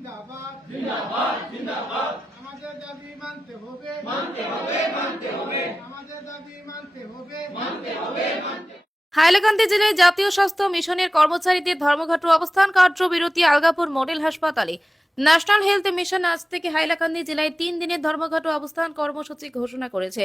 জিন্দাবাদ জিন্দাবাদ জিন্দাবাদ আমাদের দাবি মানতে হবে আমাদের দাবি মানতে হবে হাইলাকান্দি জেলায় জাতীয় স্বাস্থ্য মিশনের কর্মচারীদের ধর্মঘট অবস্থান কার্যবিরতি আলগাপুর মডেল হাসপাতালে। ন্যাশনাল হেলথ মিশন আজ থেকে হাইলাকান্দি জেলায় 3 দিনের ধর্মঘট অবস্থান কর্মসূচি ঘোষণা করেছে।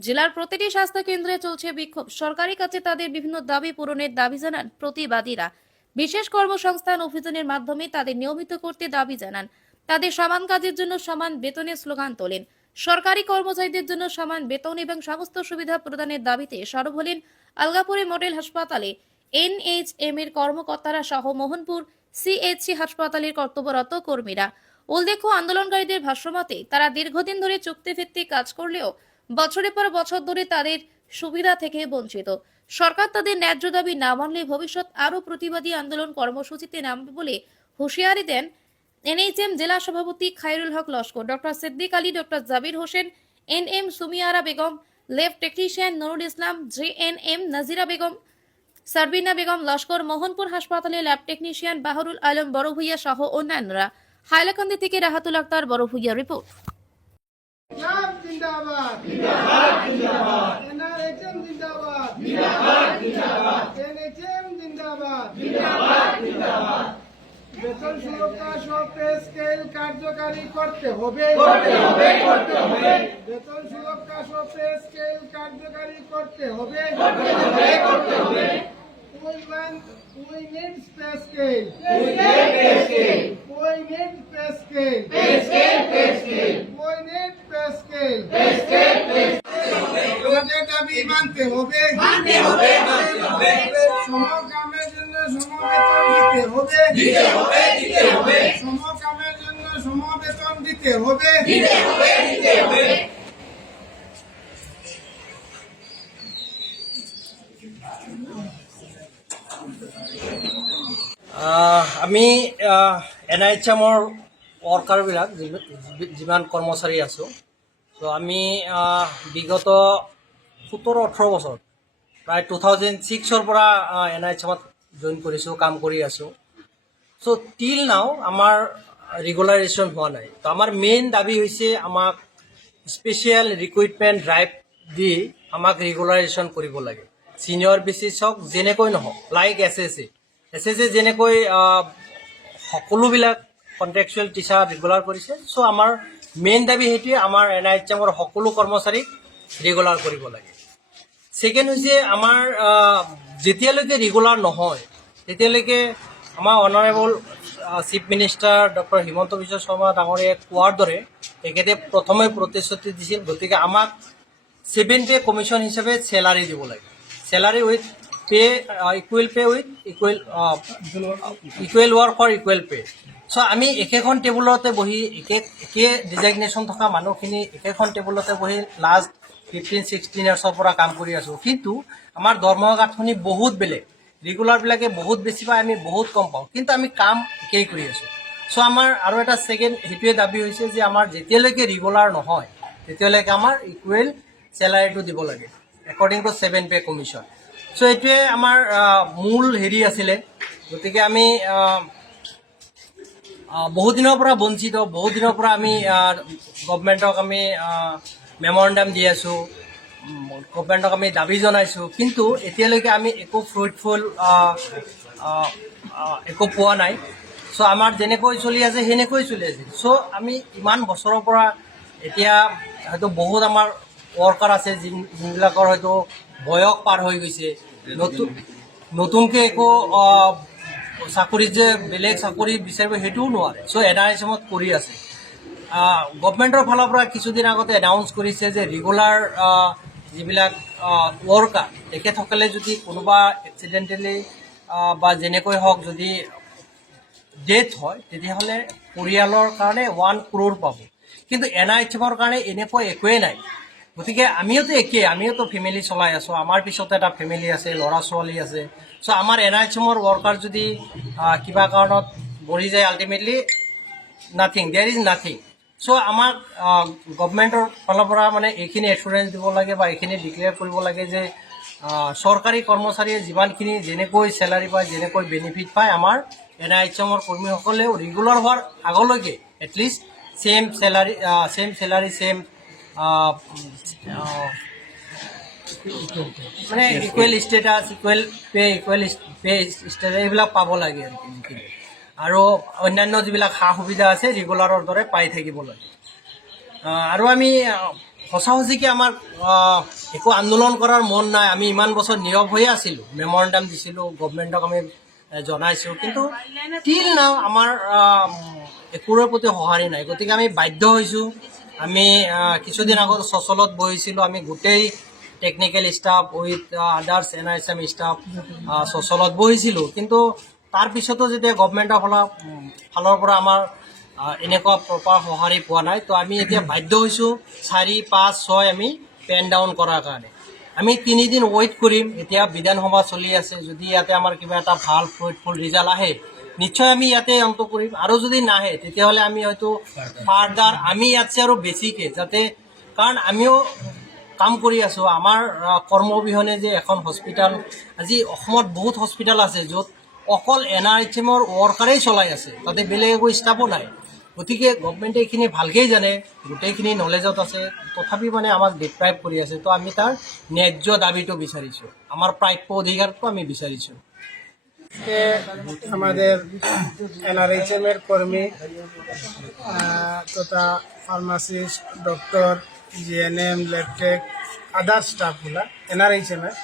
জেলার প্রতিটি স্বাস্থ্য কেন্দ্রে চলছে বিক্ষোভ। সরকারি কাছে তাদের বিভিন্ন দাবি পূরণের দাবি জানান প্রতিবাদীরা। বিশেষ কর্মসংস্থান অভিযানের মাধ্যমে তাদের নিয়মিত করতে দাবি জানান। তাদের সমান কাজের জন্য সমান বেতনের স্লোগান তোলেন। সরকারি কর্মচারীদের জন্য সমান বেতন এবং সমস্ত সুবিধা প্রদানের দাবিতে সরব হলেন আলগাপুরে মডেল হাসপাতালে এনএইচএম এর কর্মকর্তারা সহ মোহনপুর সিএইচসি হাসপাতালের কর্তব্যরত কর্মীরা। উল্লেখ্য, আন্দোলনকারীদের ভাষ্যমতে তারা দীর্ঘদিন ধরে চুক্তিভিত্তিক কাজ করলেও বছরের পর বছর ধরে তাদের সুবিধা থেকে বঞ্চিত। সরকার তাদের ন্যায্য দাবি না মানলে ভবিষ্যৎ আরও প্রতিবাদী আন্দোলন কর্মসূচিতে নামবে বলে হুঁশিয়ারি দেন এনএইচএম জেলা সভাপতি Khairul Haque Laskar, doctor Siddique Ali, doctor Jabir Hossain, NM Sumiyara Begum, lab technician Nurul Islam, JNM Nazira Begum, Sarbina Begum Laskar, Mohanpur হাসপাতালে ল্যাব টেকনিশিয়ান বাহরুল আলম বড়ভূইয়া সহ অন্যান্যরা। হাইলাকান্দি থেকে রাহাতুল আক্তার, বড়ভূইয়া রিপোর্ট। জিন্দাবাদ জিন্দাবাদ জিন্দাবাদ এনআরএইচএম জিন্দাবাদ জিন্দাবাদ জিন্দাবাদ এনএইচএম জিন্দাবাদ জিন্দাবাদ জিন্দাবাদ বেতন সুরক্ষা সহ পে স্কেল কার্যকারী করতে হবে বেতন সুরক্ষা সহ পে স্কেল কার্যকারী করতে হবে We need pay scale. We need pay scale. We need pay scale. আমাদের দাবি মানতে হবে সমকামের জন্য সমবেতন দিতে হবে সমকামের জন্য সমবেতন দিতে হবে আমি এনআইএইচএমৰ ৱৰ্কাৰবিলাক যিমান কৰ্মচাৰী আছোঁ, তো আমি বিগত 17-18 বছৰ প্ৰায় 2006 পৰা এনআইএইচএমত জইন কৰিছোঁ, কাম কৰি আছোঁ। চ' টিল নাও আমাৰ ৰেগুলাৰেশ্যন হোৱা নাই। তো আমাৰ মেইন দাবী হৈছে আমাক স্পেচিয়েল ৰিক্ৰুইটমেণ্ট ড্ৰাইভ দি আমাক ৰেগুলাৰেশ্যন কৰিব লাগে। ছিনিয়ৰ বেচিছ হওক, যেনেকৈ নহওক, লাইক এছ এছ এ যেনেকৈ সকলোবিলাক কণ্ট্ৰেকচুৱেল টিচাৰ ৰেগুলাৰ কৰিছে। চ' আমাৰ মেইন দাবী সেইটোৱে, আমাৰ এনআইএইচএমৰ সকলো কৰ্মচাৰীক ৰেগুলাৰ কৰিব লাগে। ছেকেণ্ড হৈছে আমাৰ যেতিয়ালৈকে ৰেগুলাৰ নহয় তেতিয়ালৈকে আমাৰ honourable chief minister doctor Himanta Biswa Sarma ডাঙৰীয়াই কোৱাৰ দৰে তেখেতে প্ৰথমে প্ৰতিশ্ৰুতি দিছিল, গতিকে আমাক 7 পে কমিশ্যন হিচাপে চেলাৰী দিব লাগে। Salary with pay, equal pay with equal work for equal pay. So' আমি একেখন টেবুলতে বহি একে ডিজাইগনেশ্যন থকা মানুহখিনি একেখন টেবুলতে বহি লাষ্ট 15-16 ইয়াৰ্ছৰ পৰা কাম কৰি আছোঁ, কিন্তু আমাৰ দৰমহা গাঁথনি বহুত বেলেগ। ৰেগুলাৰবিলাকে বহুত বেছি পায়, আমি বহুত কম পাওঁ, কিন্তু আমি কাম একেই কৰি আছোঁ। চ' আমাৰ আৰু এটা ছেকেণ্ড সেইটোৱে দাবী হৈছে যে আমাৰ যেতিয়ালৈকে ৰেগুলাৰ নহয় তেতিয়ালৈকে আমাৰ ইকুৱেল চেলাৰীটো দিব লাগে একৰ্ডিং টু 7 পে কমিশ্যন। চ' এইটোৱে আমাৰ মূল হেৰি আছিলে। গতিকে আমি বহুত দিনৰ পৰা বঞ্চিত, বহুত দিনৰ পৰা আমি গভমেণ্টক আমি মেমৰেণ্ডাম দি আছোঁ, গভমেণ্টক আমি দাবী জনাইছোঁ, কিন্তু এতিয়ালৈকে আমি একো ফ্ৰুইটফুল একো পোৱা নাই। চ' আমাৰ যেনেকৈ চলি আছে সেনেকৈ চলি আছে। চ' আমি ইমান বছৰৰ পৰা এতিয়া হয়তো বহুত আমাৰ ৱৰ্কাৰ আছে যোনবিলাকৰ হয়তো বয়স পাৰ হৈ গৈছে, নতুনকৈ একো চাকৰিত যে বেলেগ চাকৰি বিচাৰিব সেইটোও নোৱাৰে। চ' এনআইএইচএমত কৰি আছে। গভমেণ্টৰ ফালৰ পৰা কিছুদিন আগতে এনাউন্স কৰিছে যে ৰেগুলাৰ যিবিলাক ৱৰ্কাৰ তেখেতসকলে যদি কোনোবা এক্সিডেণ্টেলি বা যেনেকৈ হওক যদি ডেথ হয় তেতিয়াহ'লে পৰিয়ালৰ কাৰণে 1 crore পাব, কিন্তু এনআইএইচএমৰ কাৰণে এনেকুৱা একোৱেই নাই। গতিকে আমিওতো একেই, আমিওতো ফেমিলি চলাই আছোঁ, আমাৰ পিছতে এটা ফেমিলি আছে, ল'ৰা ছোৱালী আছে। চ' আমাৰ এনআইএইচএমৰ ৱৰ্কাৰ যদি কিবা কাৰণত মৰি যায়, ultimately nothing, there is nothing. So' আমাক গভমেণ্টৰ ফালৰ পৰা মানে এইখিনি এচুৰেঞ্চ দিব লাগে বা এইখিনি ডিক্লেয়াৰ কৰিব লাগে যে চৰকাৰী কৰ্মচাৰীয়ে যিমানখিনি যেনেকৈ চেলাৰী পায়, যেনেকৈ বেনিফিট পায়, আমাৰ NIHMৰ কৰ্মীসকলেও ৰেগুলাৰ হোৱাৰ আগলৈকে এটলিষ্ট ছেম চেলাৰী ছেম মানে equal status equal pay status এইবিলাক পাব লাগে আৰু অন্যান্য যিবিলাক সা সুবিধা আছে ৰেগুলাৰৰ দৰে পাই থাকিব লাগে। আৰু আমি সঁচা সঁচিকৈ আমাৰ একো আন্দোলন কৰাৰ মন নাই, আমি ইমান বছৰ নীৰৱ হৈয়ে আছিলোঁ, মেমৰেণ্ডাম দিছিলোঁ, গভমেণ্টক আমি জনাইছোঁ, কিন্তু টিল নাও আমাৰ একোৰে প্ৰতি সঁহাৰি নাই। গতিকে আমি বাধ্য হৈছোঁ। আমি কিছুদিন আগত চচলত বহিছিলোঁ, আমি গোটেই technical staff with others NIHM staff চচলত বহিছিলোঁ, কিন্তু তাৰপিছতো যেতিয়া গভমেণ্টৰ ফালৰ পৰা আমাৰ এনেকুৱা প্ৰপাৰ সঁহাৰি পোৱা নাই। তো আমি এতিয়া বাধ্য হৈছোঁ 4, 5, 6 আমি পেন ডাউন কৰাৰ কাৰণে। আমি 3 দিন ৱেইট কৰিম। এতিয়া বিধানসভা চলি আছে, যদি ইয়াতে আমাৰ কিবা এটা ভাল ফ্ৰুইটফুল ৰিজাল্ট আহে নিশ্চয় আমি ইয়াতে অন্ত কৰিম, আৰু যদি নাহে তেতিয়াহ'লে আমি হয়তো ফাৰ্দাৰ আমি ইয়াতছে আৰু বেছিকৈ যাতে, কাৰণ আমিও কাম কৰি আছোঁ। আমাৰ কৰ্ম অবিহনে যে এখন হস্পিটেল, আজি অসমত বহুত হস্পিটেল আছে য'ত অকল NIHMৰ ৱৰ্কাৰেই চলাই আছে, তাতে বেলেগ একো ষ্টাফো নাই। গতিকে গভমেণ্টে এইখিনি ভালকৈয়ে জানে, গোটেইখিনি নলেজত আছে, তথাপি মানে আমাক ডিপ্ৰাইভ কৰি আছে। তো আমি তাৰ ন্যায্য দাবিটো বিচাৰিছোঁ, আমাৰ প্ৰাপ্য অধিকাৰটো আমি বিচাৰিছোঁ। আমাদের NRHM এর কর্মী তথা ফার্মাসিস্ট, ডক্টর, GNM, ল্যাবটেক, আদার স্টাফগুলা NRHM এর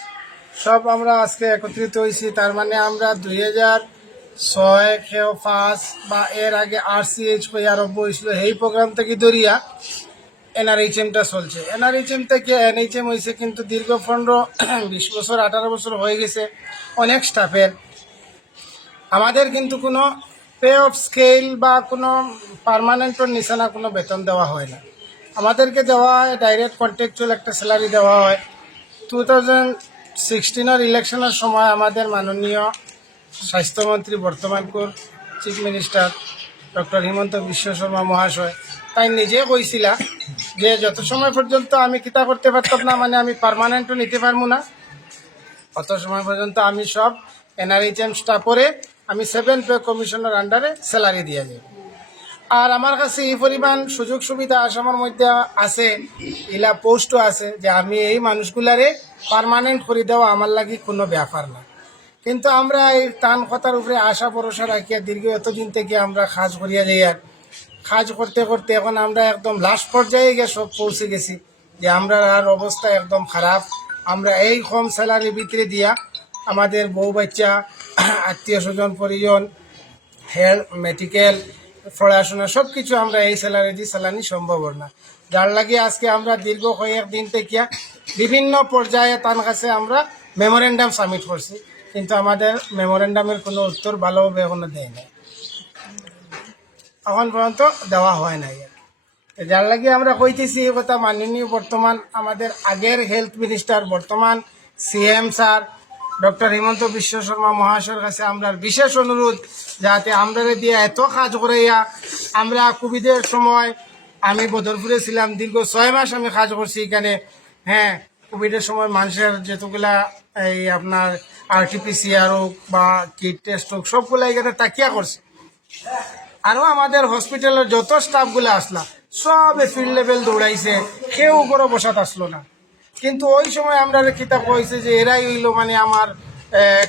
সব আমরা আজকে একত্রিত হয়েছি। তার মানে আমরা 2006 কেও 5 বা এর আগে RCH হয়ে আরম্ভ হয়েছিল, এই প্রোগ্রাম থেকে দরিয়া NRHMটা চলছে। NRHM থেকে NHM হয়েছে, কিন্তু দীর্ঘ 15-20 বছর 18 বছর হয়ে গেছে অনেক স্টাফের। আমাদের কিন্তু কোনো পে অফ স্কেল বা কোনো পার্মানেন্টের নিশানা কোনো বেতন দেওয়া হয় না। আমাদেরকে দেওয়া হয় ডাইরেক্ট কন্ট্রাকচুয়াল একটা স্যালারি দেওয়া হয়। 2016 ইলেকশনের সময় আমাদের মাননীয় স্বাস্থ্যমন্ত্রী, বর্তমানকার chief minister doctor Himanta Biswa Sarma মহাশয় তাই নিজে কইছিলা যে যত সময় পর্যন্ত আমি কিতা করতে পারতাম না, মানে আমি পার্মানেন্টও নিতে পারবো না, অত সময় পর্যন্ত আমি সব NRHM স্টাফরে আমি 7 পে কমিশনের আন্ডারে স্যালারি দিয়ে যাই। আর আমার কাছে এই পরিমাণ সুযোগ সুবিধা আসামের মধ্যে আছে, ইলা পোস্টও আছে যে আমি এই মানুষগুলারে পার্মানেন্ট করে দেওয়া আমার লাগি কোনো ব্যাপার না। কিন্তু আমরা এই টান কথার উপরে আশা ভরসা রাখিয়া দীর্ঘ এতদিন থেকে আমরা কাজ করিয়া যাই, আর কাজ করতে করতে এখন আমরা একদম লাস্ট পর্যায়ে গিয়ে সব পৌঁছে গেছি যে আমরা আর অবস্থা একদম খারাপ। আমরা এই কম স্যালারির ভিতরে দিয়া আমাদের বউ বাচ্চা, আত্মীয় স্বজন, পরিজন, হেলথ, মেডিকেল, পড়াশোনা সব কিছু আমরা এই স্যালারি দিয়ে চালানি সম্ভব না। যার লাগে আজকে আমরা দীর্ঘ কয়েকদিন থেকে বিভিন্ন পর্যায়ে তার কাছে আমরা মেমোরেন্ডাম সাবমিট করছি, কিন্তু আমাদের মেমোরেন্ডামের কোনো উত্তর ভালোভাবে এখনো দেয় নাই, এখন পর্যন্ত দেওয়া হয় নাই। যার লাগে আমরা কইতেছি এই কথা, মাননীয় বর্তমান আমাদের আগের হেলথ মিনিস্টার, বর্তমান CM sir doctor Himanta Biswa Sarma মহাশয়ের কাছে আমরা বিশেষ অনুরোধ, যাতে আমরা দিয়ে এত কাজ করাইয়া, আমরা কোভিডের সময় আমি বদরপুরে ছিলাম, দীর্ঘ 6 মাস আমি কাজ করছি এখানে। হ্যাঁ, কোভিডের সময় মানুষের যেতগুলা এই আপনার RT-PCR হোক বা কিট টেস্ট হোক সবগুলা এখানে তাকিয়া করছে। আরও আমাদের হসপিটালের যত স্টাফগুলো আসলা সবে ফিল্ড লেভেল দৌড়াইছে, কেউ করে বসাত আসলো না। কিন্তু ওই সময় আমরা কিতা কইছে যে এরাই হইল মানে আমার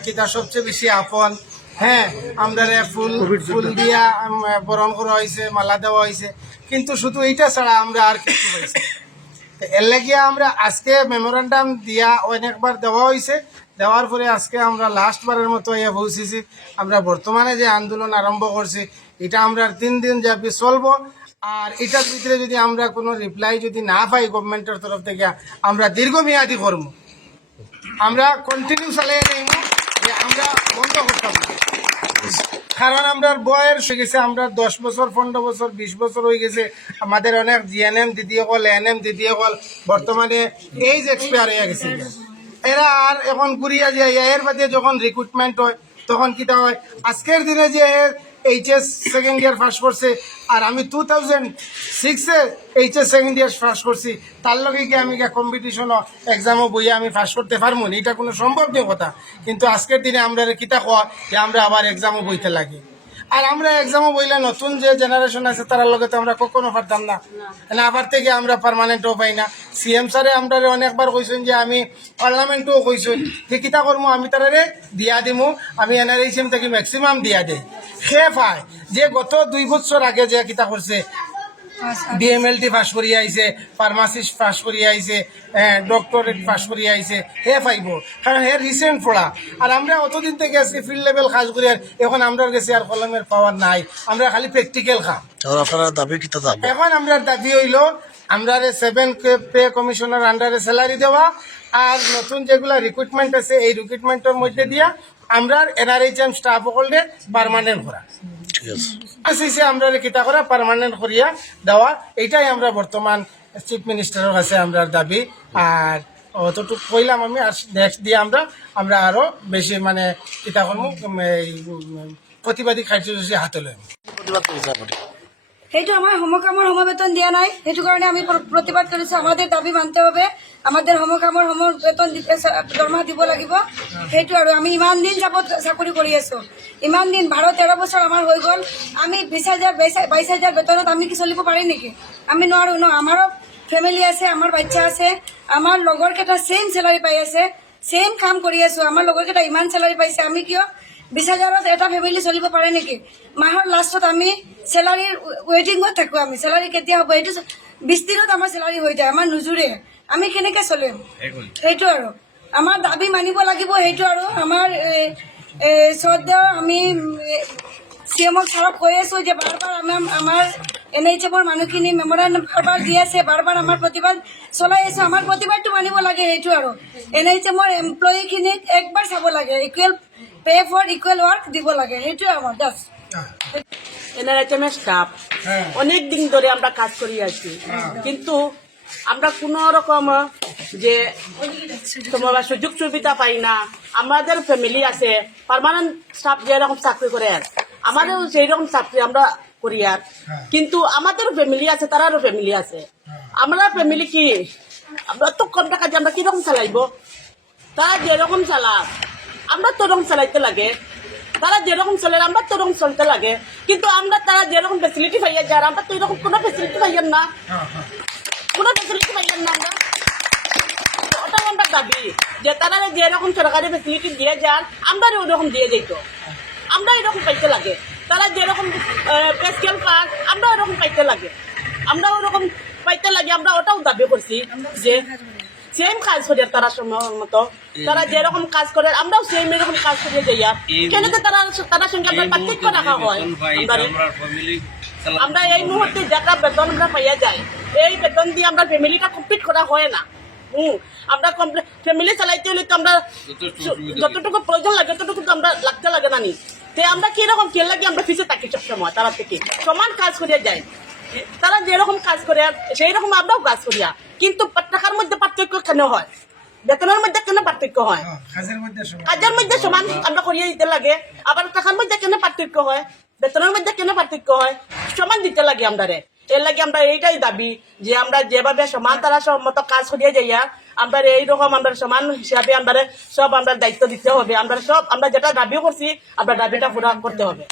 কিতা সবচেয়ে বেশি আপন। হ্যাঁ, আমরা ফুল দিয়া বরণ করা হয়েছে, মালা দেওয়া হয়েছে, কিন্তু শুধু এইটা ছাড়া আমরা আর কিছু হয়েছে। এর লাগিয়া আমরা আজকে মেমোরেন্ডাম দিয়া অনেকবার দেওয়া হয়েছে, দেওয়ার পরে আজকে আমরা লাস্টবারের মতো ইয়ে পৌঁছেছি। আমরা বর্তমানে যে আন্দোলন আরম্ভ করছি এটা আমরা 3 দিন ব্যাপী চলবো। আর এটার ভিতরে যদি আমরা কোনো রিপ্লাই যদি না পাই গভর্নমেন্টের তরফ থেকে, আমরা দীর্ঘমেয়াদী করবো, আমরা কন্টিনিউ চালিয়ে নেব, যে আমরা বন্ধ করতাম না। কারণ আমরা বয়স হয়ে গেছে, আমরা 10 বছর, 15 বছর, 20 বছর হয়ে গেছে। আমাদের অনেক GNM দিদি হল, NM দিদি হল বর্তমানে এইজ এক্সপায়ার হয়ে গেছে। এরা আর এখন ঘুরিয়া যায়, এর বাদে যখন রিক্রুটমেন্ট হয় তখন কিটা হয়, আজকের দিনে যে HS সেকেন্ড ইয়ার পাস করছে আর আমি 2006-এ HS সেকেন্ড ইয়ার পাস করছি, তার লগে কি আমি কম্পিটিশনও এক্সামও বইয়ে আমি পাস করতে পারবো না, এটা কোনো সম্ভব নেই কথা। কিন্তু আজকের দিনে আমরা কিতা কয় যে আমরা আবার এক্সামও বইতে লাগে। আর আমরা এক্সামও বইলে নতুন যে জেনারেশন আছে তার লগে তো আমরা কখনো পারতাম না আবার থেকে আমরা পার্মানেন্টও পাই না সিএম স্যারে আমরা অনেকবার কইছেন যে আমি পার্লামেন্টও কইছেন যে কিতা করবো আমি তারারে দিয়া দিমু আমি এনআরএইচএম থেকে ম্যাক্সিমাম দিয়া দেই সে পায় যে গত 2 বছর আগে যে কিতা করছে ডিএমএলটি পাস করিয়া আইছে ফার্মাসিস্ট পাস করিয়া আইছে ডক্টরেট পাস করিয়া আইছে হে পাইব কারণ হে রিসেন্ট পড়া আর আমরা অতদিন থেকে আজকে ফিল্ড লেভেল কাজ করি আর এখন আমরা কাছে আর কলমের পাওয়ার নাই আমরা খালি প্র্যাকটিক্যাল খাম আপনারা দাবি কিতা দাবি এখন আমরা দাবি হইল আমরা 7 পে কমিশনের আন্ডারে স্যালারি দেওয়া আর নতুন যেগুলা রিক্রুটমেন্ট আছে এই রিক্রুটমেন্টের মধ্যে দিয়া আমরা এনআরএইচএম স্টাফ সকলকে পার্মানেন্ট করা ঠিক আছে আসিছে আমরা কিতা করা পার্মানেন্ট করিয়া দেওয়া এইটাই আমরা বর্তমান চিফ মিনিস্টারের কাছে আমরা দাবি আর অতটুকু কইলাম আমি আর নেক্সট দিয়ে আমরা আরো বেশি মানে কিতা করবো প্রতিবাদী কার্যসূচী হাতে লইম প্রতিবাদ করেছে আপনি সেইটো আমাৰ সমকামৰ সমবেতন দিয়া নাই সেইটো কাৰণে আমি প্ৰতিবাদ কৰিছো আমাদের দাবী মানতে হবে আমাদের সমকামৰ সমবেতন দৰমহা দিব লাগিব সেইটো আৰু আমি ইমান দিন যাবত চাকৰি কৰি আছো ইমান দিন 12-13 বছৰ আমাৰ হৈ গ'ল আমি 20,000-22,000 বেতনত আমি কি চলিব পাৰি নেকি আমি নোৱাৰো ন আমাৰো ফেমিলি আছে আমাৰ বাচ্চা আছে আমাৰ লগৰ কেইটা সেম স্যালাৰি পাই আছে সেম কাম কৰি আছো আমাৰ লগৰ কেইটা ইমান স্যালাৰি পাইছে আমি কিয় 20,000 এটা ফেমিলি চলিব পাৰে নেকি মাহৰ লাষ্টত আমি স্যালারির ওয়েটিংত থাকো আমি স্যালারি কেতিয়া হ'ব এইটো 20 দিনত আমাৰ স্যালারি হৈ যায় আমাৰ নুজুৰে আমি কেনেকে চলিম সেইটো আৰু আমাৰ দাবী মানিব লাগিব সেইটো আৰু আমাৰ শ্ৰদ্ধা আমি চিএমক ছাৰক কৈ আছো যে বাৰবাৰ আমাৰ এনএইচএমৰ মানুহখিনি মেমৰেণ্ডাম বাৰবাৰ দি আছে বাৰবাৰ আমাৰ প্ৰতিবাদ চলাই আছো আমাৰ প্ৰতিবাদটো মানিব লাগে সেইটো আৰু এনএইচএমৰ এমপ্লয়ীখিনিক একবাৰ চাব লাগে equal pay for equal work দিব লাগে সেইটোৱে আমাৰ জাস্ট এনআরএইচএমের স্টাফ অনেক দিন ধরে আমরা কাজ করি আছি কিন্তু আমরা কোনো রকম যে তোমার সুযোগ সুবিধা পাই না আমাদের ফ্যামিলি আছে পার্মানেন্ট স্টাফ যেরকম চাকরি করে আমাদেরও সেই রকম চাকরি আমরা করি আর কিন্তু আমাদেরও ফ্যামিলি আছে তারারও ফ্যামিলি আছে আমরা ফ্যামিলি কি আমরা তো কম টাকা দিয়ে আমরা কিরকম চালাইব তারা যেরকম চালাক আমরা তো রকম চালাইতে লাগে তারা যেরকম চলে আমরা তো ওরকম চলতে লাগে কিন্তু আমরা তারা যেরকম ফেসিলিটি পাইয়া যার আমরা তো এরকম কোনো ফেসিলিটি পাইয়াম না কোনো ফেসিলিটি পাইয়াম না আমরা ওটাও আমরা দাবি যে তারা যেরকম সরকারি ফেসিলিটি দিয়ে যান আমরা ওরকম দিয়ে যেত আমরা এরকম পাইতে লাগে তারা যেরকম পে স্কেল পান আমরা ওরকম পাইতে লাগে আমরা ওরকম পাইতে লাগে আমরা ওটাও দাবি করছি যে সেম কাজ করে তারা সময় মতো তারা যেরকম কাজ করে আমরাও সেম এরকম কাজ করে যাই আর কেন তারা সঙ্গে আমরা পার্থক্য রাখা হয় আমরা এই মুহূর্তে যেটা বেতন আমরা পাইয়া যাই এই বেতন দিয়ে আমরা ফ্যামিলিটা কমপ্লিট করা হয় না আমরা ফ্যামিলি চালাইতে হলে তো আমরা যতটুকু প্রয়োজন লাগে ততটুকু তো আমরা লাগতে লাগে না নি তে আমরা কিরকম কে লাগে আমরা ফিসে থাকি সবসময় তারা থেকে সমান কাজ করিয়া যাই তারা যেরকম কাজ করে সেই রকম আমরাও কাজ করিয়া কিন্তু টাকার মধ্যে পার্থক্য কেন হয় বেতনের মধ্যে কেন পার্থক্য হয় কাজের মধ্যে সমান আমরা করিয়ে দিতে লাগে আবার টাকার মধ্যে কেন পার্থক্য হয় বেতনের মধ্যে কেন পার্থক্য হয় সমান দিতে লাগে আমরা এর লাগে আমরা এইটাই দাবি যে আমরা যেভাবে সমান তারা মতো কাজ করিয়ে যাইয়া আমরা এইরকম আমরা সমান হিসাবে আমরা সব আমরা দায়িত্ব দিতে হবে আমরা সব আমরা যেটা দাবিও করছি আমরা দাবিটা পুরা করতে হবে